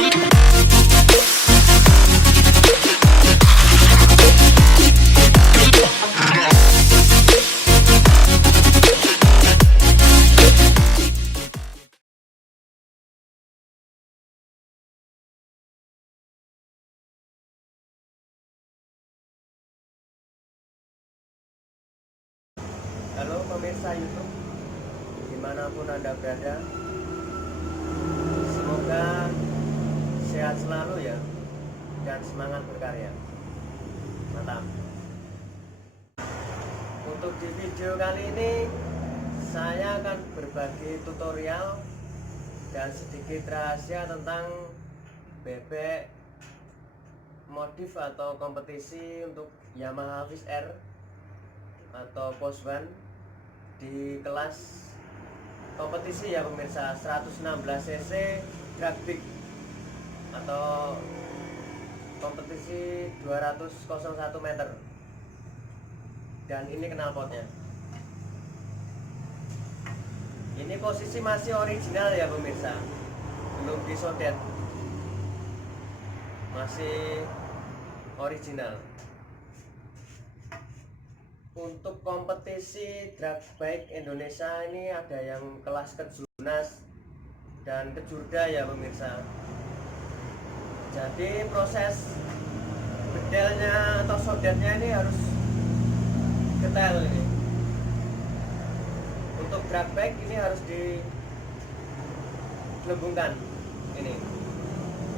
Halo pemirsa YouTube, dimanapun Anda berada, semoga sehat selalu ya, dan semangat berkarya. Mantap. Untuk di video kali ini, saya akan berbagi tutorial dan sedikit rahasia tentang bebek modif atau kompetisi untuk Yamaha Fish Air atau Post One di kelas kompetisi ya pemirsa, 116 cc drag big atau kompetisi 201 meter. Dan ini knalpotnya. Ini posisi masih original ya pemirsa, belum disodet, masih original. Untuk kompetisi drag bike Indonesia ini ada yang kelas Kejurnas dan Kejurda ya pemirsa. Jadi proses bedelnya atau sodetnya ini harus detail ini. Untuk drag bike ini harus digelembungkan ini.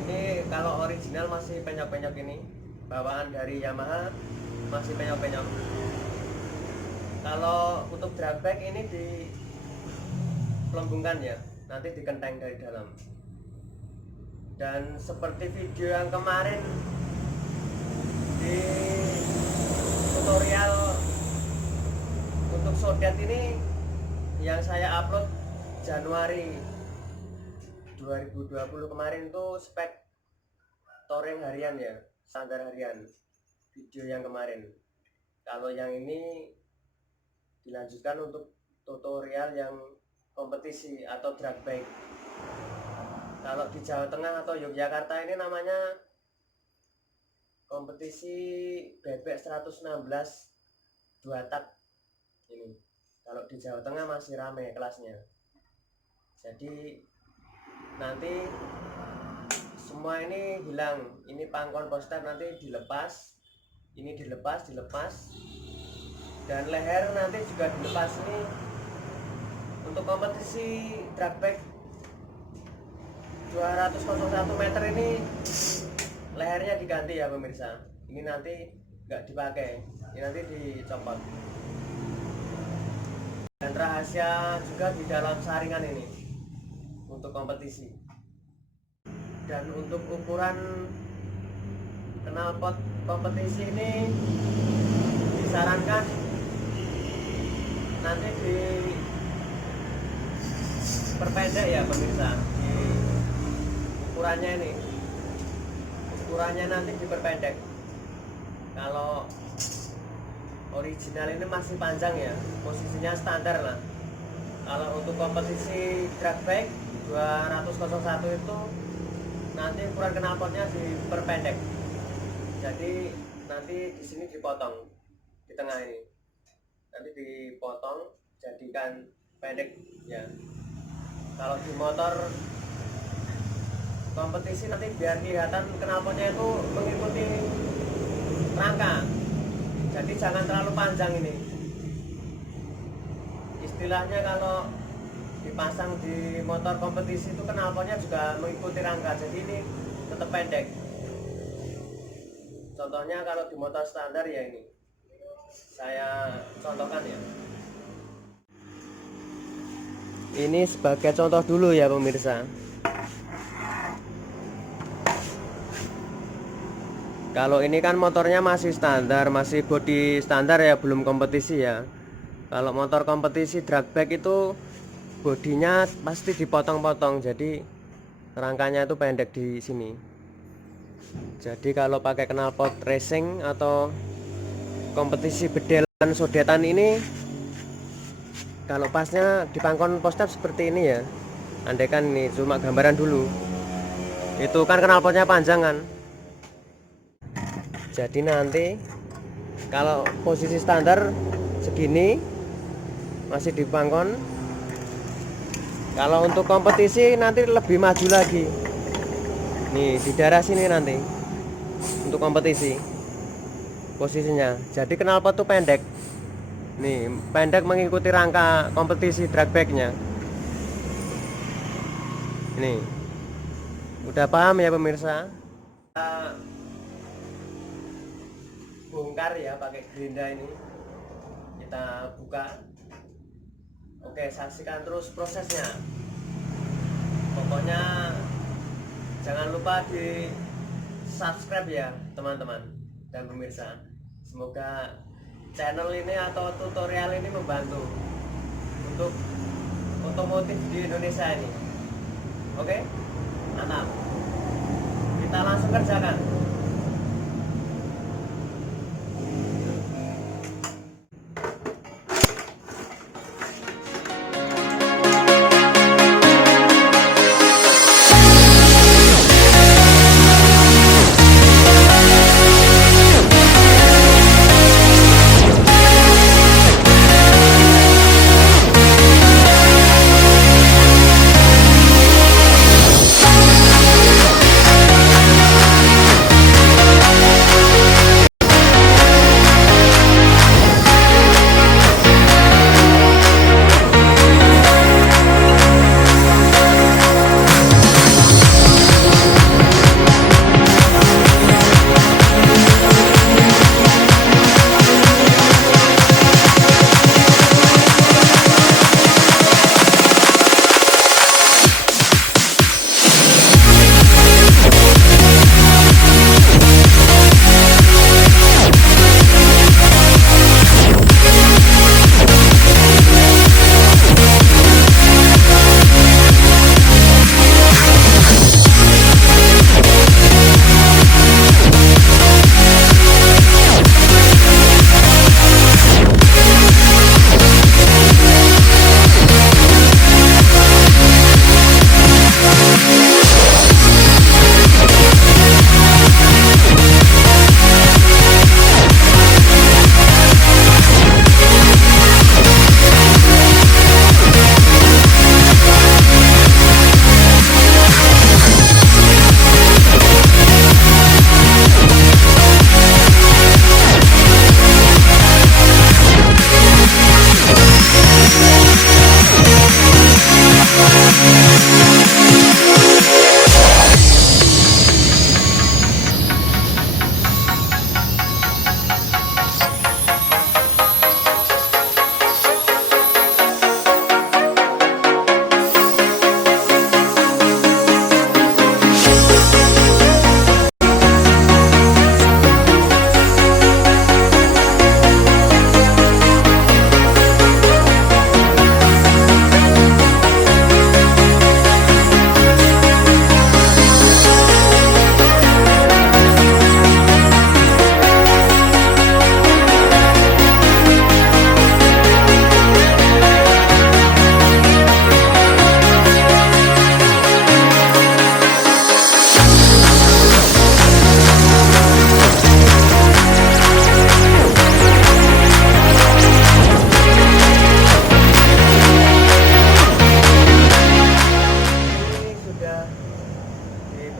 Ini kalau original masih penyok-penyok ini, bawaan dari Yamaha masih penyok-penyok. Kalau untuk drag bike ini digelembungkan ya, nanti dikenteng dari dalam. Dan seperti video yang kemarin di tutorial untuk sodet ini yang saya upload Januari 2020 kemarin, tuh spek touring harian ya, standar harian, video yang kemarin. Kalau yang ini dilanjutkan untuk tutorial yang kompetisi atau drag bike. Kalau di Jawa Tengah atau Yogyakarta ini namanya kompetisi bebek 116 2 tak ini. Kalau di Jawa Tengah masih rame kelasnya. Jadi nanti semua ini hilang. Ini pangkon poster nanti dilepas, ini dilepas, dan leher nanti juga dilepas. Ini untuk kompetisi drag bike 201 meter ini lehernya diganti ya pemirsa. Ini nanti nggak dipakai, ini nanti dicopot. Dan rahasia juga di dalam saringan ini untuk kompetisi. Dan untuk ukuran knalpot kompetisi ini disarankan nanti diperpendek ya pemirsa. Di ukurannya nanti diperpendek. Kalau original ini masih panjang ya, posisinya standar lah. Kalau untuk kompetisi drag bike 201 itu nanti ukuran knalpotnya diperpendek. Jadi nanti di sini dipotong di tengah ini, nanti dipotong jadikan pendek ya. Kalau di motor kompetisi nanti biar kelihatan knalpotnya itu mengikuti rangka, jadi jangan terlalu panjang ini. Istilahnya kalau dipasang di motor kompetisi itu knalpotnya juga mengikuti rangka, jadi ini tetap pendek. Contohnya kalau di motor standar ya, ini saya contohkan ya. Ini sebagai contoh dulu ya pemirsa. Kalau ini kan motornya masih standar, masih bodi standar ya, belum kompetisi ya. Kalau motor kompetisi drag bike itu bodinya pasti dipotong-potong, jadi rangkanya itu pendek di sini. Jadi kalau pakai knalpot racing atau kompetisi bedelan sodetan ini, kalau pasnya di pangkon postep seperti ini ya. Andaikan ini cuma gambaran dulu. Itu kan knalpotnya panjang kan. Jadi nanti kalau posisi standar segini masih di pangkon. Kalau untuk kompetisi nanti lebih maju lagi. Nih di daerah sini nanti untuk kompetisi posisinya. Jadi knalpot tuh pendek. Nih pendek mengikuti rangka kompetisi drag backnya. Ini udah paham ya pemirsa? Kita bongkar ya pakai gerinda ini. Kita buka. Oke, saksikan terus prosesnya. Pokoknya jangan lupa di subscribe ya teman-teman dan pemirsa. Semoga channel ini atau tutorial ini membantu untuk otomotif di Indonesia ini. Oke, mantap. Kita langsung kerjakan.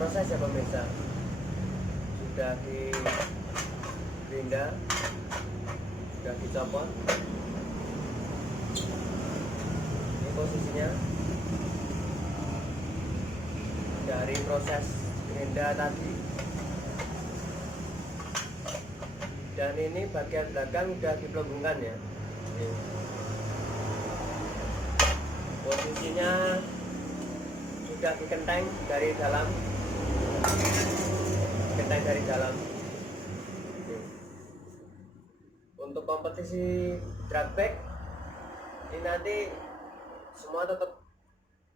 Proses ya pemirsa, sudah dipindah, sudah dicopot. Ini posisinya dari proses gerinda tadi, dan ini bagian belakang sudah dipelembungkan ya. Ini. Posisinya sudah dikenteng dari dalam. Kenteng dari dalam. Untuk kompetisi drag back ini nanti semua tetap,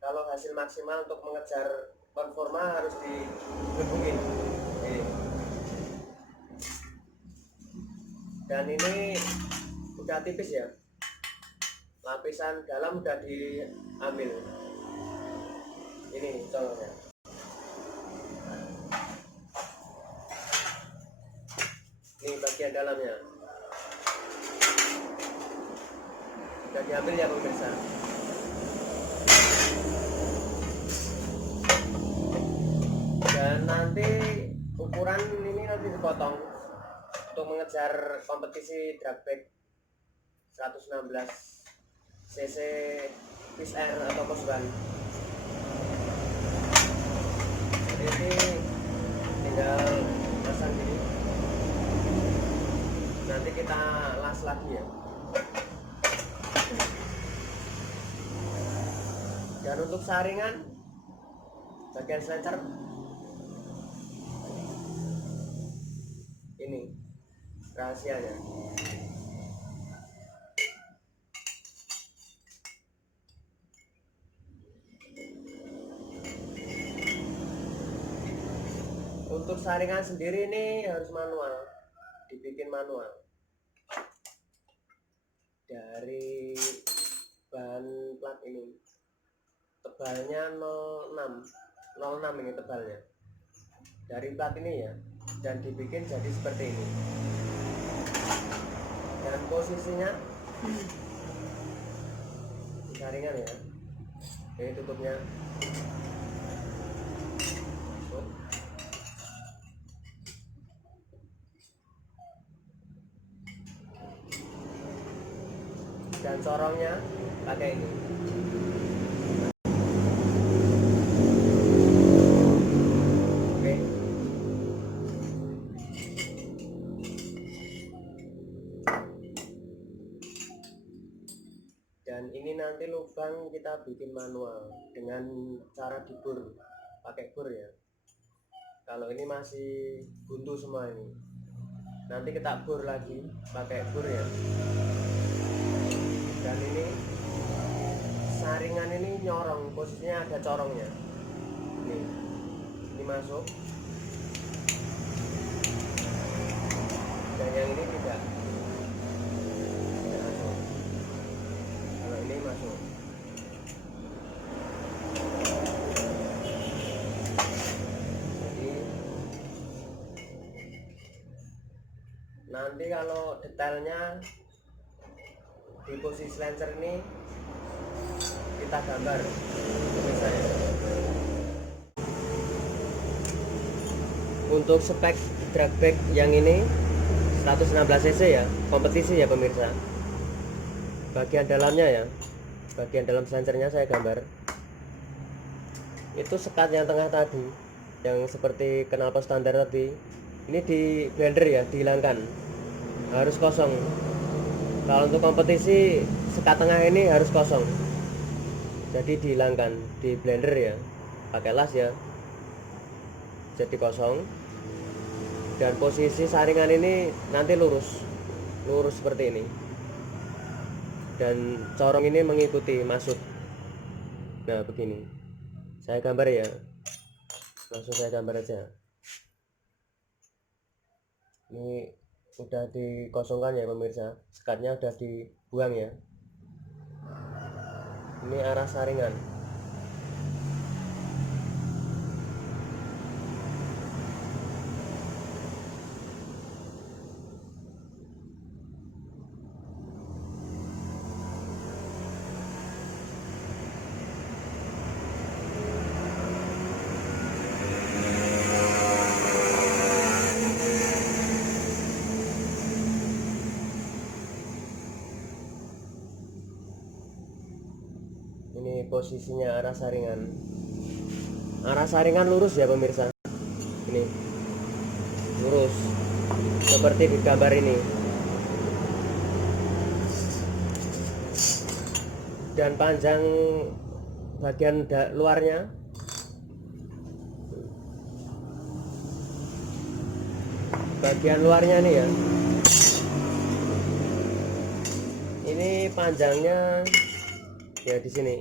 kalau hasil maksimal untuk mengejar performa harus dihubungin. Dan ini udah tipis ya, lapisan dalam udah diambil. Ini contohnya. dalamnya. Sudah diambil ya pemirsa. Dan nanti ukuran ini nanti dipotong untuk mengejar kompetisi drag bike 116 cc Fish Air atau Coswan. Jadi ini tinggal pasang gini, nanti kita las lagi ya. Dan untuk saringan bagian slencer ini rahasianya. Untuk saringan sendiri ini harus manual, dibikin manual dari bahan plat ini. Tebalnya 06 ini tebalnya dari plat ini ya, dan dibikin jadi seperti ini. Dan posisinya saringan ya, ini tutupnya. Dan corongnya pakai ini. Oke. Dan ini nanti lubang kita bikin manual dengan cara dibur, pakai bur ya. Kalau ini masih buntu semua ini, nanti kita bur lagi pakai bur ya. Dan ini saringan ini nyorong, posisinya ada corongnya. Ini masuk. Dan yang ini tidak masuk. Kalau ini masuk. Jadi nanti kalau detailnya di posisi slencer ini kita gambar misalnya. Untuk spek drag bike yang ini 116 cc ya, kompetisi ya pemirsa. Bagian dalamnya ya, bagian dalam slencernya saya gambar. Itu sekat yang tengah tadi, yang seperti knalpot standar tadi, ini di blender ya, dihilangkan, harus kosong. Kalau untuk kompetisi sekat tengah ini harus kosong, jadi dihilangkan di blender ya, pakai las ya, jadi kosong. Dan posisi saringan ini nanti lurus seperti ini, dan corong ini mengikuti masuk. Nah begini, saya gambar ya, langsung saya gambar aja. Ini udah dikosongkan ya pemirsa, sekatnya udah dibuang ya. Ini arah saringan. Ini posisinya arah saringan. Arah saringan lurus ya pemirsa. Ini lurus seperti di gambar ini. Dan panjang bagian luarnya nih ya. Ini panjangnya ya di sini.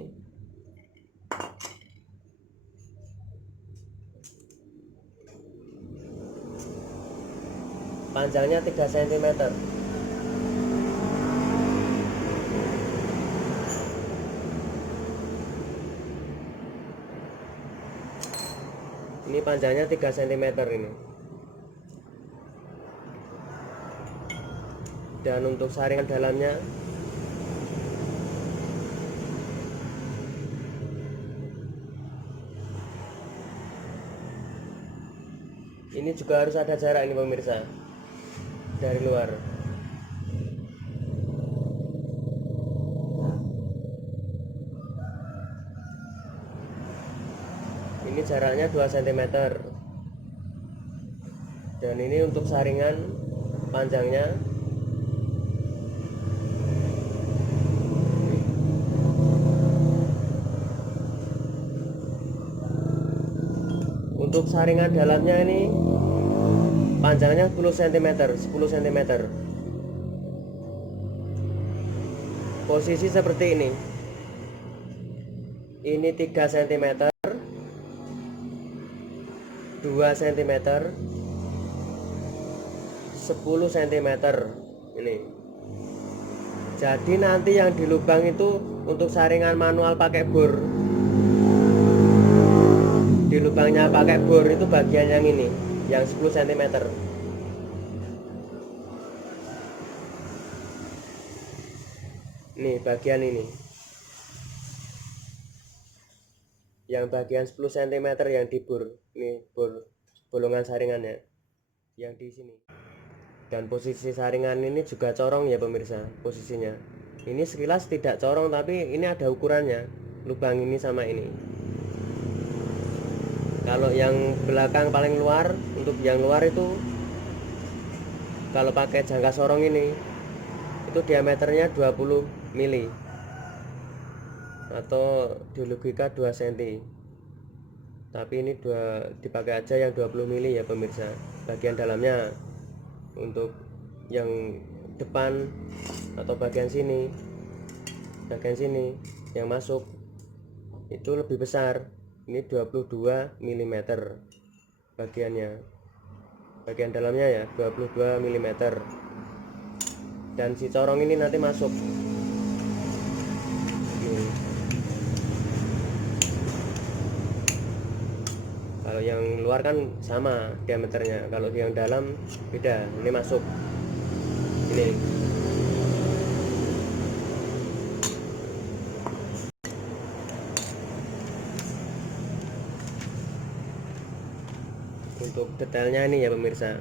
Panjangnya 3 cm. Ini panjangnya 3 cm ini. Dan untuk saringan dalamnya ini juga harus ada jarak ini pemirsa dari luar. Ini jaraknya 2 cm. Dan ini untuk saringan panjangnya untuk saringan dalamnya ini panjangnya 10 cm. Posisi seperti ini 3 cm, 2 cm, 10 cm ini. Jadi nanti yang di lubang itu untuk saringan manual pakai bor, di lubangnya pakai bor itu bagian yang ini, yang 10 cm. Nih bagian ini, yang bagian 10 cm yang di bor, ini bor bolongan saringannya yang di sini. Dan posisi saringan ini juga corong ya pemirsa, posisinya ini sekilas tidak corong, tapi ini ada ukurannya, lubang ini sama ini. Kalau yang belakang paling luar, untuk yang luar itu kalau pakai jangka sorong ini itu diameternya 20 mili atau di logika 2 cm, tapi ini dipakai aja yang 20 mili ya pemirsa. Bagian dalamnya untuk yang depan atau bagian sini yang masuk itu lebih besar, ini 22 mm bagiannya, bagian dalamnya ya 22 mm. Dan si corong ini nanti masuk nih. Kalau yang luar kan sama diameternya, kalau yang dalam beda, ini masuk ini. Untuk detailnya ini ya pemirsa,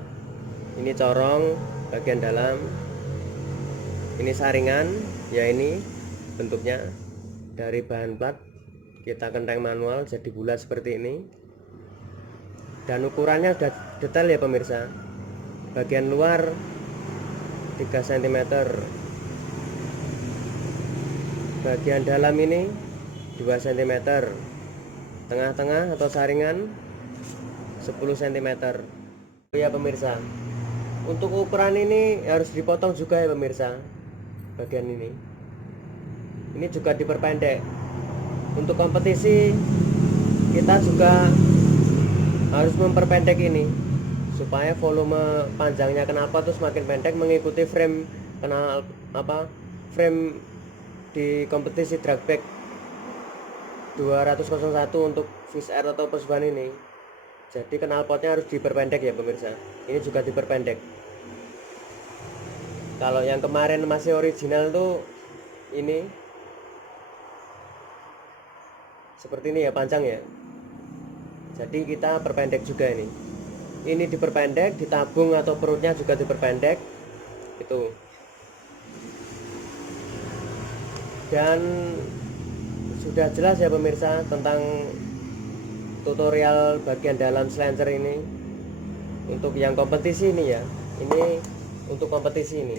ini corong bagian dalam, ini saringan ya, ini bentuknya dari bahan plat kita kenteng manual jadi bulat seperti ini. Dan ukurannya sudah detail ya pemirsa, bagian luar 3 cm, bagian dalam ini 2 cm, tengah-tengah atau saringan 10 cm ya pemirsa. Untuk ukuran ini harus dipotong juga ya pemirsa, bagian ini juga diperpendek. Untuk kompetisi kita juga harus memperpendek ini supaya volume panjangnya knalpot itu semakin pendek mengikuti frame frame di kompetisi drag back 201 untuk fish air atau persuban ini. Jadi knalpotnya harus diperpendek ya pemirsa, ini juga diperpendek. Kalau yang kemarin masih original tuh ini seperti ini ya, panjang ya, jadi kita perpendek juga ini diperpendek, ditabung atau perutnya juga diperpendek itu. Dan sudah jelas ya pemirsa tentang tutorial bagian dalam selancer ini untuk yang kompetisi ini ya, ini untuk kompetisi ini.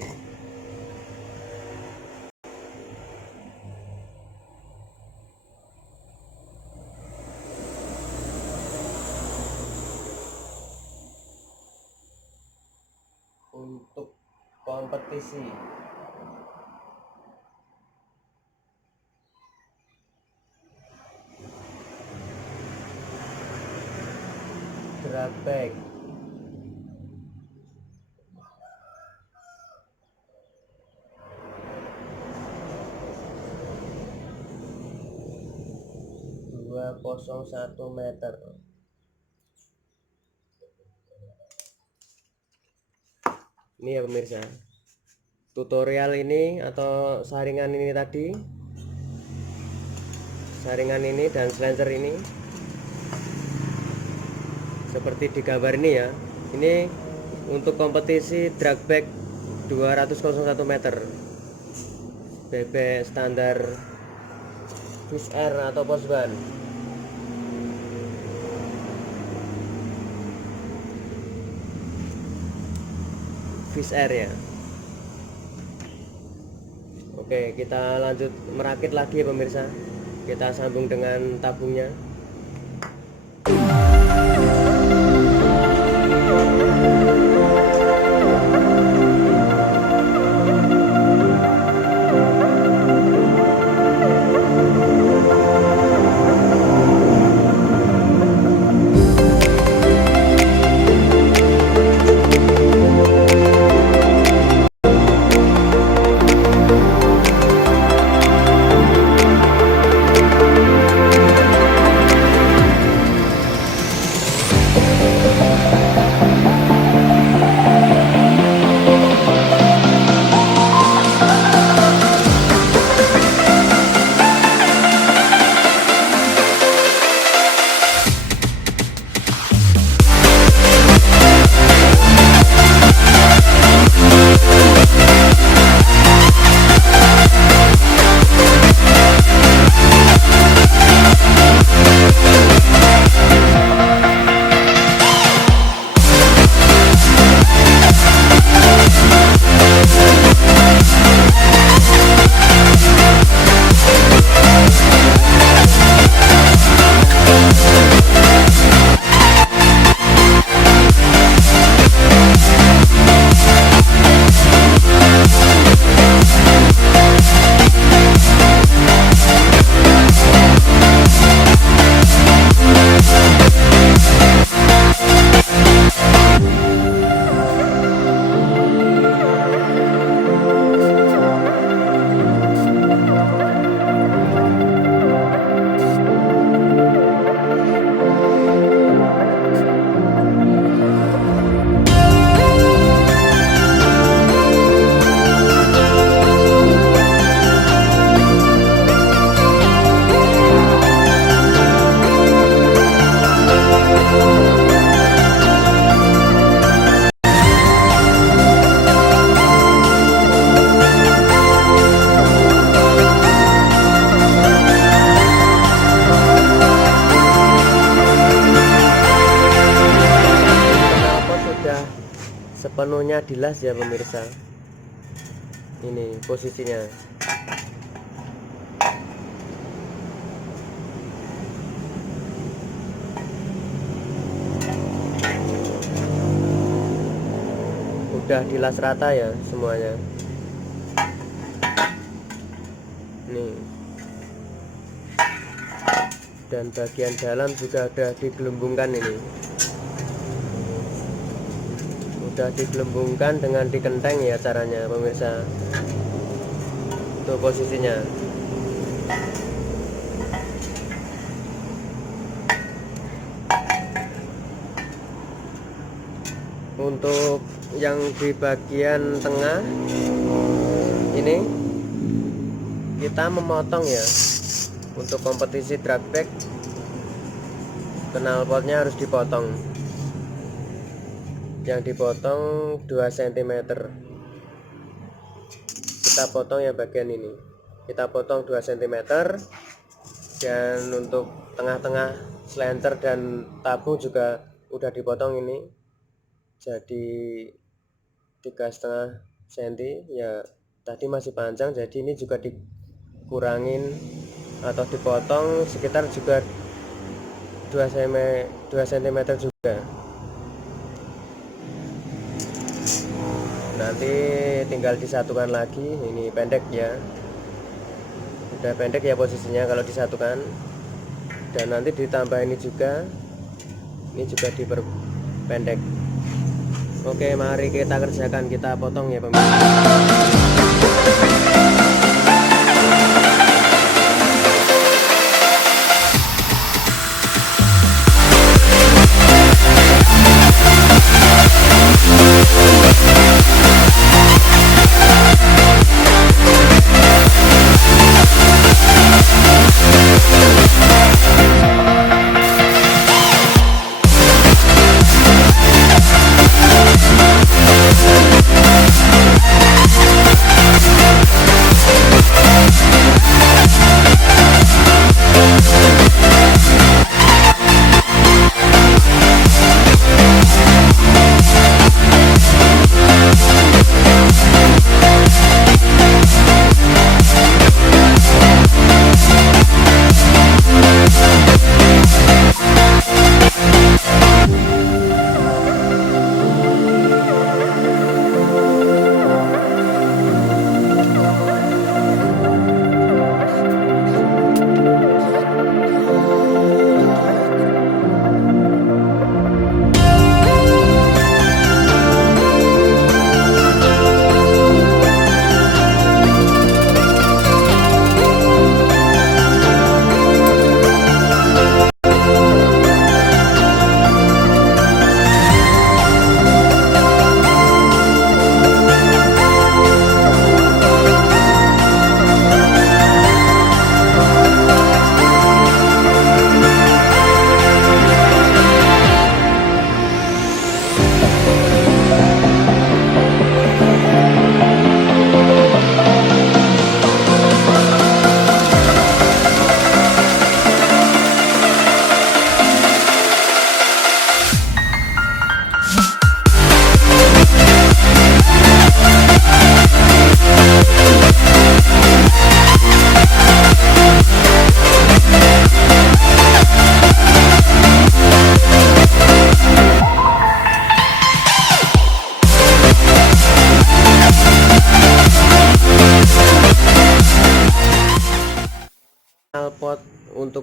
Untuk kompetisi drag back satu meter. Ini ya pemirsa, tutorial ini atau saringan ini tadi, saringan ini dan silencer ini seperti di gambar ini ya. Ini untuk kompetisi drag back 201 meter bebek standar Swiss Air atau Posban. Swiss Air ya. Oke, kita lanjut merakit lagi ya pemirsa. Kita sambung dengan tabungnya. Sepenuhnya dilas ya pemirsa. Ini posisinya. Udah dilas rata ya semuanya. Nih. Dan bagian dalam juga udah digelembungkan ini. Sudah digelembungkan dengan dikenteng ya caranya pemirsa. Itu posisinya. Untuk yang di bagian tengah ini kita memotong ya. Untuk kompetisi drag back knalpotnya harus dipotong. Yang dipotong 2 cm. Kita potong yang bagian ini. Kita potong 2 cm. Dan untuk tengah-tengah silencer dan tabung juga udah dipotong ini. Jadi 3,5 cm ya. Tadi masih panjang, jadi ini juga dikurangin atau dipotong sekitar juga 2 cm juga. Nanti tinggal disatukan lagi. Ini pendek ya, udah pendek ya posisinya kalau disatukan. Dan nanti ditambah ini juga diperpendek. Oke, mari kita kerjakan, kita potong ya pemirsa.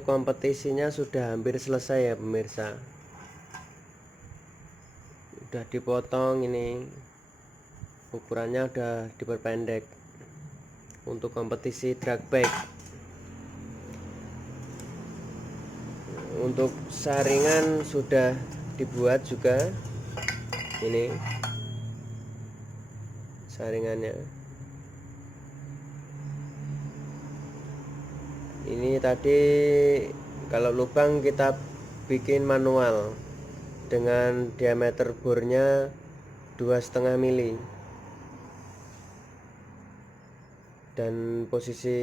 untuk kompetisinya sudah hampir selesai ya pemirsa. Udah dipotong, ini ukurannya udah diperpendek untuk kompetisi drag bike. Untuk saringan sudah dibuat juga, ini saringannya. Ini tadi kalau lubang kita bikin manual dengan diameter bornya 2,5 mili, dan posisi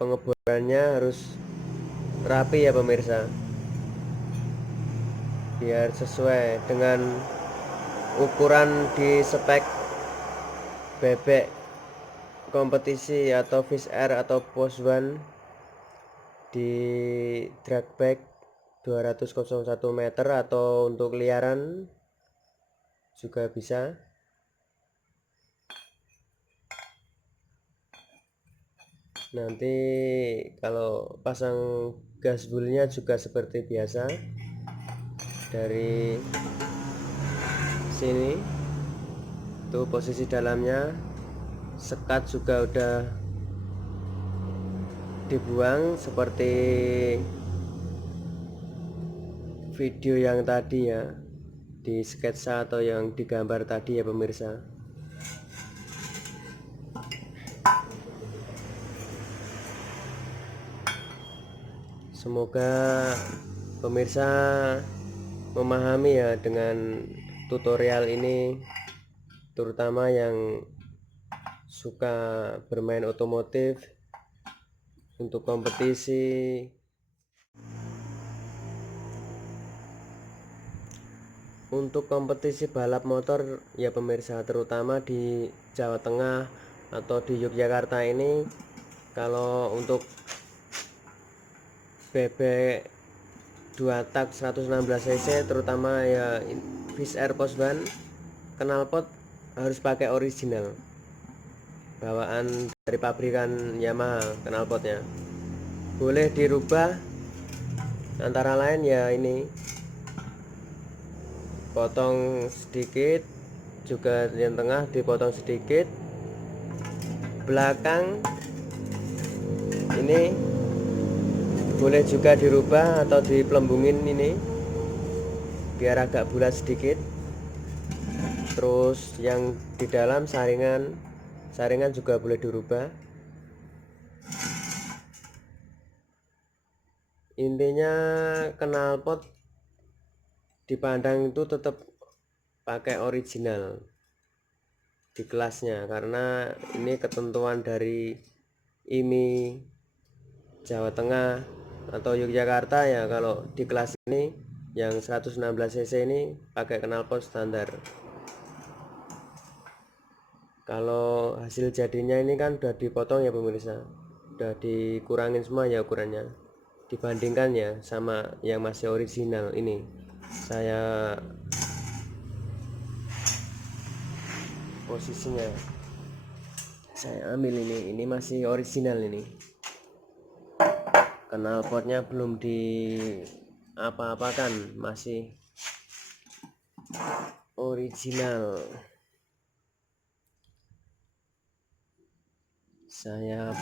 pengeborannya harus rapi ya pemirsa, biar sesuai dengan ukuran di spek bebek kompetisi atau Fish Air atau Post One di drag bike 201 meter, atau untuk liaran juga bisa. Nanti kalau pasang gasbulnya juga seperti biasa, dari sini tuh posisi dalamnya, sekat juga udah dibuang seperti video yang tadi ya, di sketsa atau yang digambar tadi ya pemirsa. Semoga pemirsa memahami ya dengan tutorial ini, terutama yang suka bermain otomotif untuk kompetisi. Untuk kompetisi balap motor ya pemirsa, terutama di Jawa Tengah atau di Yogyakarta ini, kalau untuk bebek 2 tak 116 cc terutama ya Fish Air Post One, knalpot harus pakai original bawaan dari pabrikan Yamaha. Knalpotnya boleh dirubah, antara lain ya ini potong sedikit, juga yang tengah dipotong sedikit, belakang ini boleh juga dirubah atau dipelembungin ini biar agak bulat sedikit. Terus yang di dalam saringan juga boleh dirubah. Intinya knalpot dipandang itu tetap pakai original di kelasnya, karena ini ketentuan dari IMI Jawa Tengah atau Yogyakarta ya. Kalau di kelas ini yang 116 cc ini pakai knalpot standar. Kalau hasil jadinya ini kan udah dipotong ya pemirsa, udah dikurangin semua ya ukurannya, dibandingkan ya sama yang masih original. Ini saya posisinya saya ambil ini masih original, ini knalpotnya belum di apa-apakan, masih original. Saya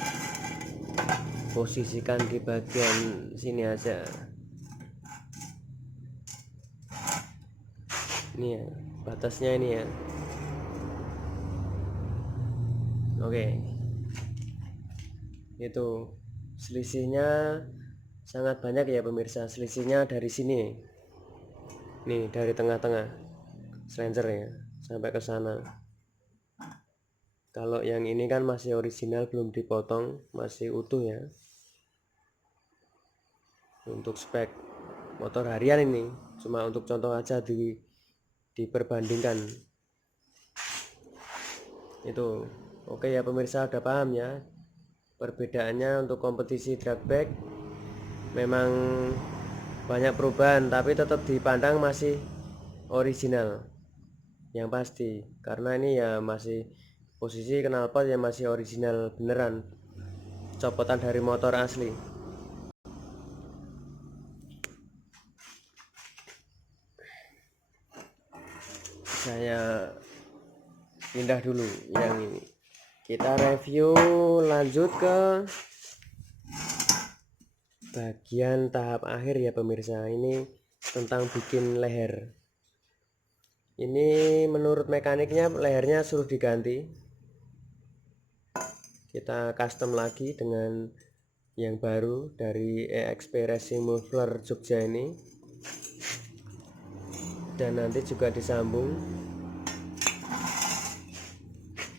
posisikan di bagian sini aja, ini ya batasnya ini ya. Oke, itu selisihnya sangat banyak ya pemirsa. Selisihnya dari sini nih, dari tengah-tengah slencer ya sampai ke sana. Kalau yang ini kan masih original, belum dipotong, masih utuh ya. Untuk spek motor harian ini cuma untuk contoh aja, diperbandingkan itu. Oke ya pemirsa, udah paham ya perbedaannya. Untuk kompetisi drag bike memang banyak perubahan, tapi tetap dipandang masih original yang pasti, karena ini ya masih posisi knalpot yang masih original beneran, copotan dari motor asli. saya pindah dulu yang ini. Kita review lanjut ke bagian tahap akhir ya pemirsa. Ini tentang bikin leher. Ini menurut mekaniknya lehernya suruh diganti. Kita custom lagi dengan yang baru dari EXP Racing Muffler Jogja ini. Dan nanti juga disambung.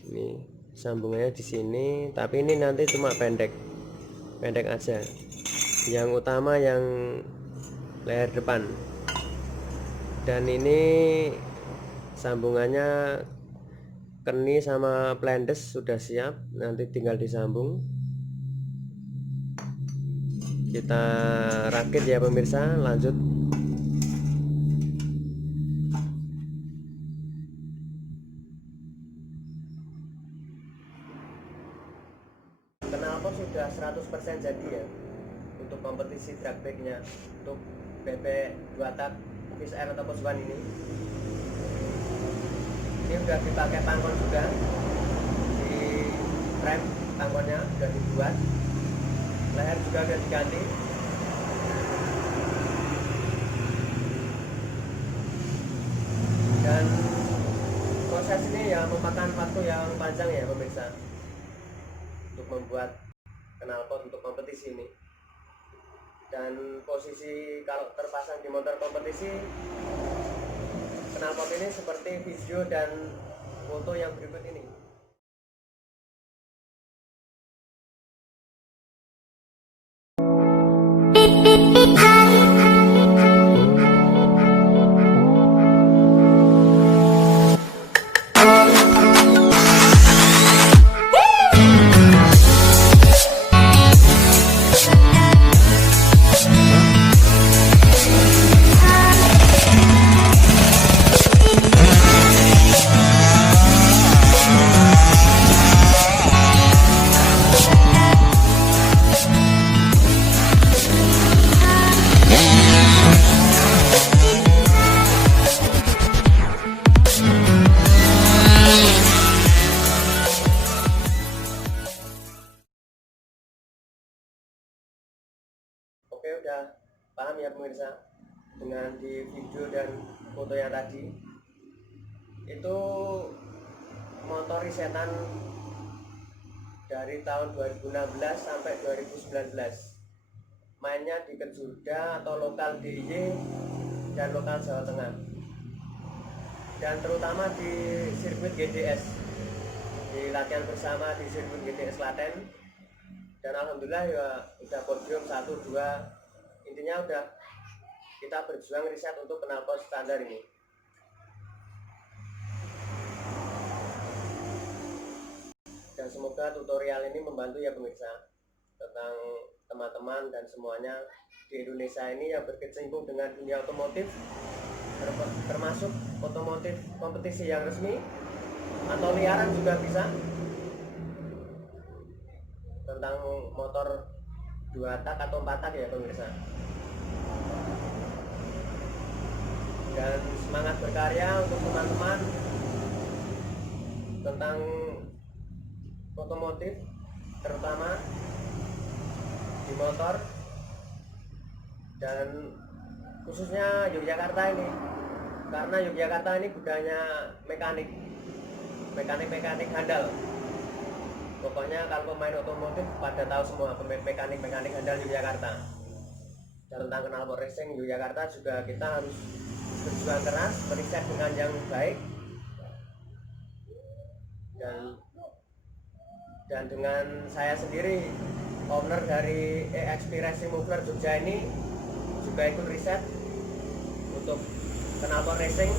Ini sambungannya di sini, tapi ini nanti cuma pendek aja. Yang utama yang leher depan. Dan ini sambungannya keni sama plendes sudah siap, nanti tinggal disambung. Kita rakit ya pemirsa, lanjut. Knalpot sudah 100% jadi ya untuk kompetisi drag brake-nya untuk BP 2 tak Fish Air atau Poswan ini. Ini udah dipakai pangkon juga, di rem pangkonnya udah dibuat, leher juga udah diganti. Dan proses ini ya memakan waktu yang panjang ya pemirsa untuk membuat knalpot untuk kompetisi ini. Dan posisi kalau terpasang di motor kompetisi, knalpot ini seperti video dan foto yang berikut ini. Oke, udah paham ya pemirsa dengan di video dan foto yang tadi. Itu motor risetan dari tahun 2016 sampai 2019. Mainnya di Kejurda atau lokal DIY dan lokal Jawa Tengah. Dan terutama di sirkuit GDS. Di latihan bersama di sirkuit GDS Klaten. Dan alhamdulillah ya udah podium 1, 2. Intinya udah kita berjuang riset untuk knalpot standar ini. Dan semoga tutorial ini membantu ya pemirsa tentang teman-teman dan semuanya di Indonesia ini yang berkecimpung dengan dunia otomotif, termasuk otomotif kompetisi yang resmi atau liaran juga bisa, tentang motor 2 tak atau 4 tak ya pemirsa. Dan semangat berkarya untuk teman-teman tentang otomotif, terutama di motor dan khususnya Yogyakarta ini, karena Yogyakarta ini budayanya mekanik handal. Pokoknya kalau pemain otomotif pada tahu semua mekanik handal Yogyakarta. Dan tentang knalpot racing Yogyakarta juga kita harus berjuang keras, meriset dengan yang baik, dan dengan saya sendiri owner dari EXP Racing Muffler Jogja ini juga ikut riset untuk knalpot racing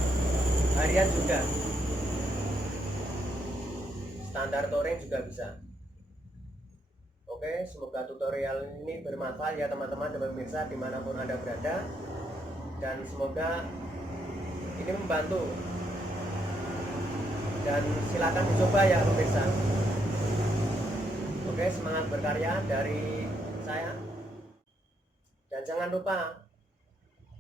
harian juga, standar touring juga bisa. Oke, semoga tutorial ini bermanfaat ya teman-teman dan pemirsa dimanapun Anda berada, dan semoga ini membantu, dan silakan dicoba ya pemirsa. Oke, semangat berkarya dari saya, dan jangan lupa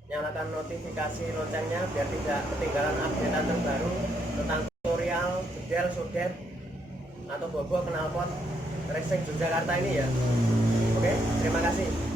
nyalakan notifikasi loncengnya biar tidak ketinggalan updatean terbaru tentang tutorial jedel sodet atau bobo knalpot racing Yogyakarta ini ya. Oke, terima kasih.